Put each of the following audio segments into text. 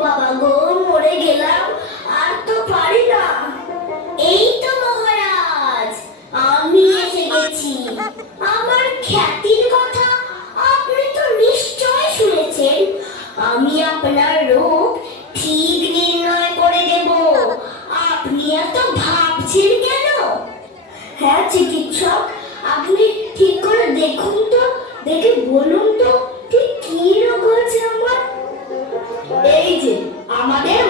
বাবা গো হ্যাঁ চিকিৎসক। আপনি ঠিক করে দেখুন তো, দেখে বলুন তো, ঠিক কি রোগ হয়েছে আমার? এই যে, আমাদের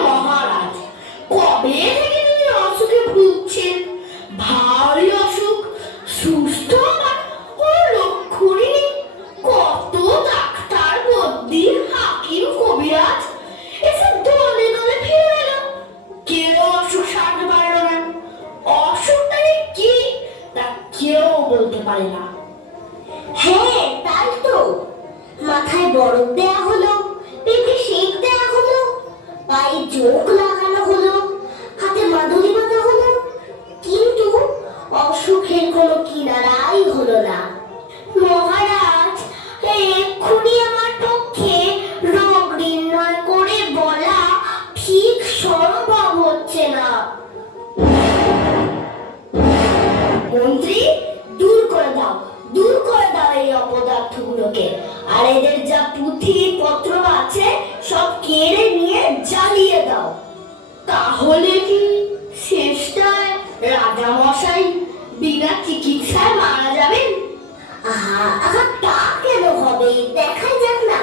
আহা আহা তা কেন হবে? দেখাই যাক না।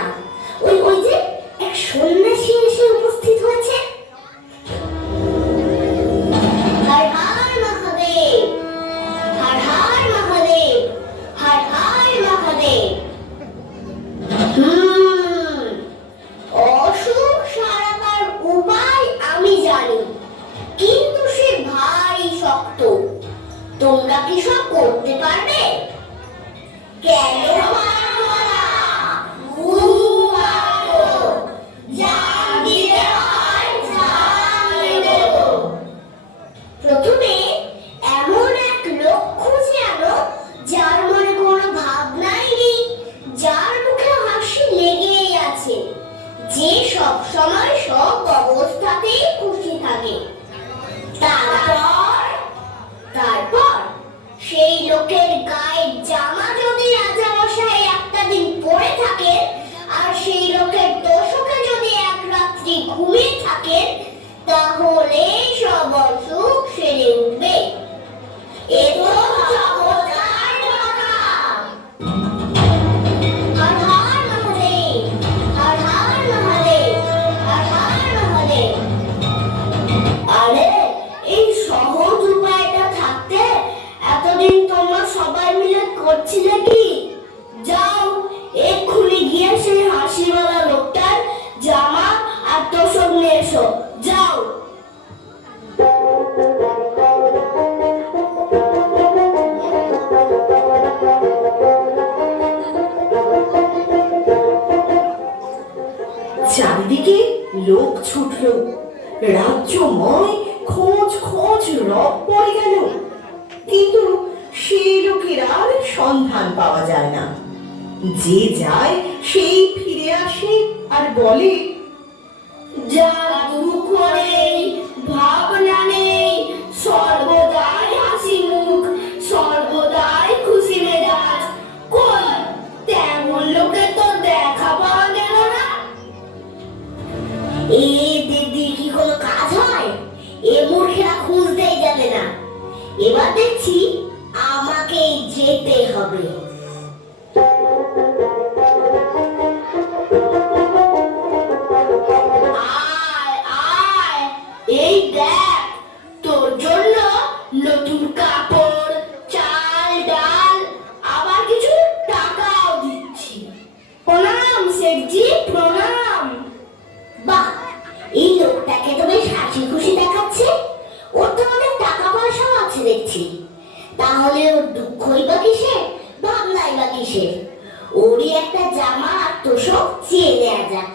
ওই ওই যে এক সন্ন্যাসী এসে উপস্থিত হয়েছে। কিন্তু সে ভারী শক্ত। তোমরা কি সব করতে পারবে? Get it. এসো, যাও। চারিদিকে লোক ছুটল। রাজ্যময় খোঁজ খোঁজ রব পড়ে গেল। কিন্তু সেই লোকের আর সন্ধান পাওয়া যায় না। যে যায় সেই ফিরে আসে আর বলে для তাহলে ওর দুঃখই বা কিসে ভাবনাই বা কিসে ওরই একটা জামা আর তোষক চেয়ে নেওয়া যাক।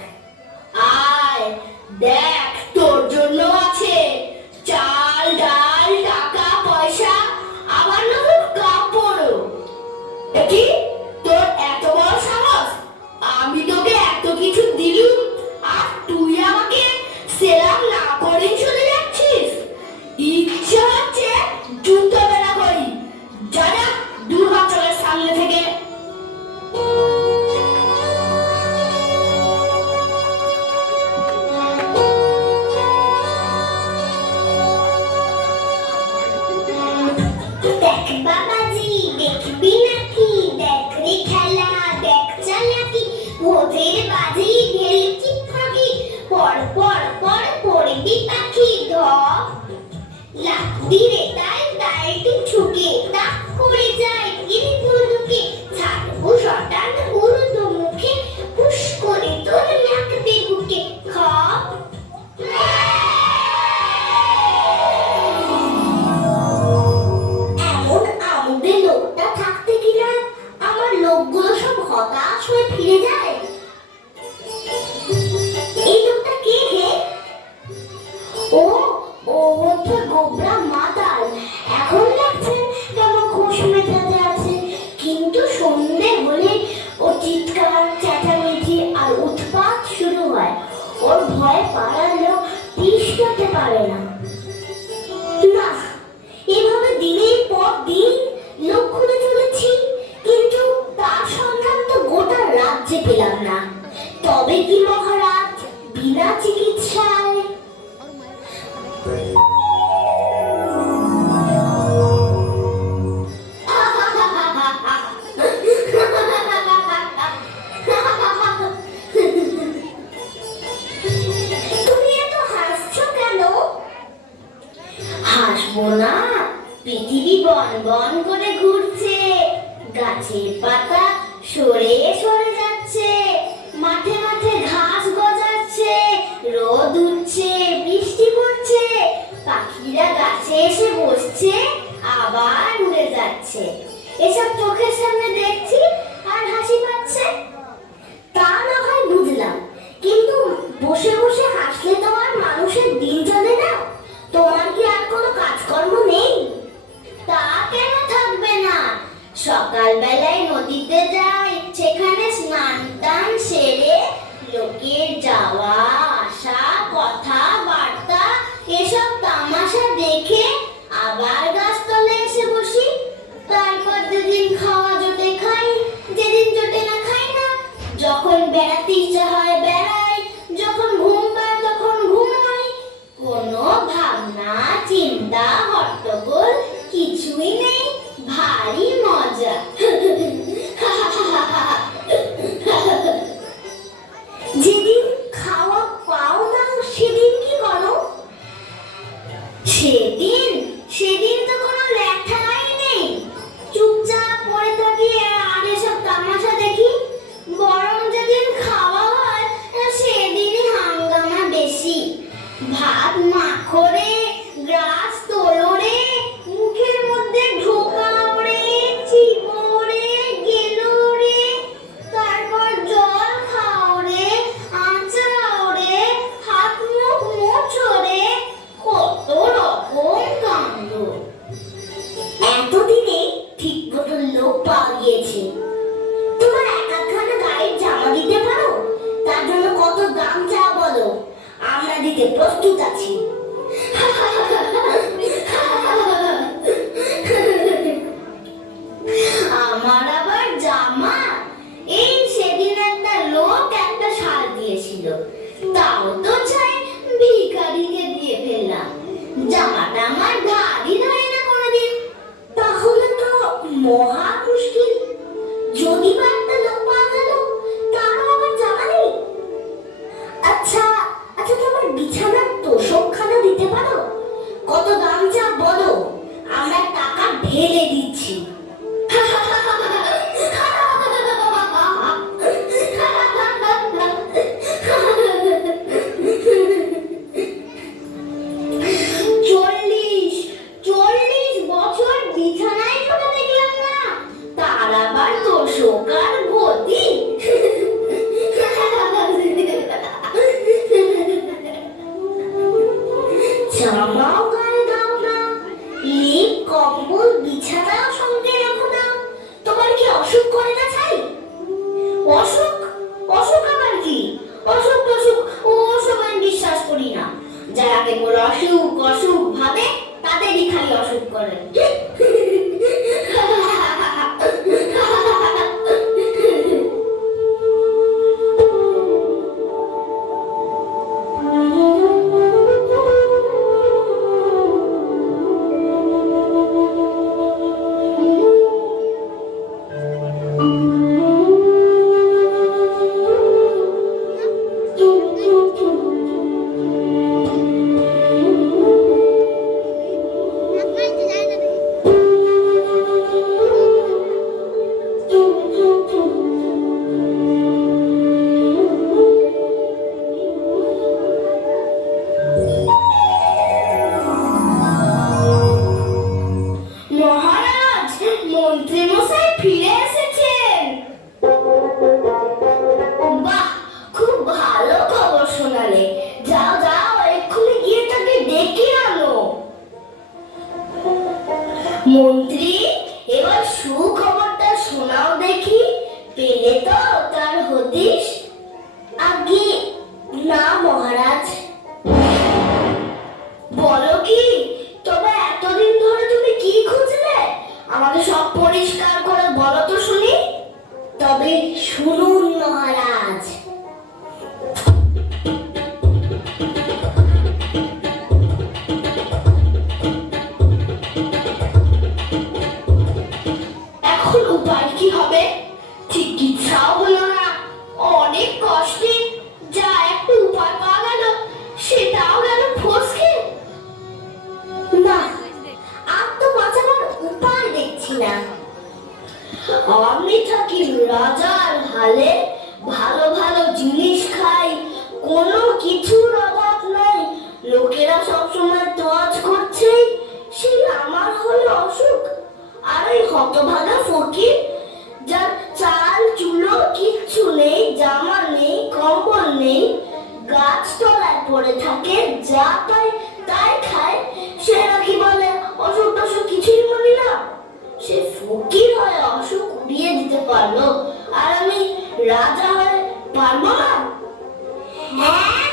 लाकडी रेताळ गाळटीत झुके ওর ভয় পাড়ার লোক পিস পারে না। এভাবে দিনের পর দিন লোক খুঁজে চলেছি, কিন্তু তার সন্ধান তো গোটা রাজ্যে পেলাম না। তবে কি মহারাজ, বিনা চিকিৎসা বন করে ঘুরছে, গাছের পাতা সরে সরে যাচ্ছে, মাঠে মাঠে ঘাস গজাচ্ছে, রোদ উঠছে, বৃষ্টি পড়ছে, পাখিরা গাছে এসে বসছে, আবার উড়ে যাচ্ছে। এসব চোখের সামনে দেখছি আর হাসি সকালবেলায় নদীতে যাই, সেখানে স্নান টান সেরে লোকের যাওয়া, আসা, কথা, বার্তা, এসব তামাশা দেখে আবার গাছতলে এসে বসি। তারপর দুদিন খাওয়া জোটে খাই, যেদিন জোটে না খাই না, যখন বেড়াতে ইচ্ছা হয়, বেড়া শোকার গতি পড়ে থাকে, যা পায় তাই খায়। সে নাকি বলে, অসুখ টসুখ কিছুই মানি না। সে ফকির হয়ে অসুখ উড়িয়ে দিতে পারল। আর আমি রাজা হয়ে পারব না? হ্যাঁ হ্যাঁ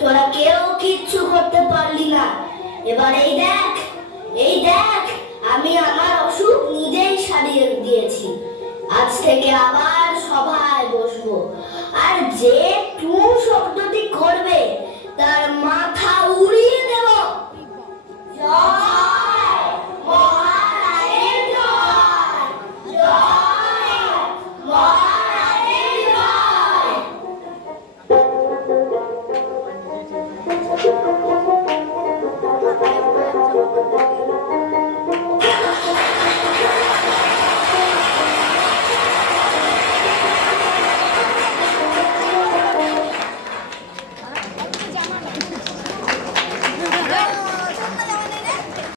তোরা কেউ কিচ্ছু করতে পারলি না। এবার এই দেখ এই দেখ আমি আমার অসুখ নিজেই সারিয়ে দিয়েছি। আজ থেকে আবার সভায় বসবো। আর যে টু শব্দটি করবে তার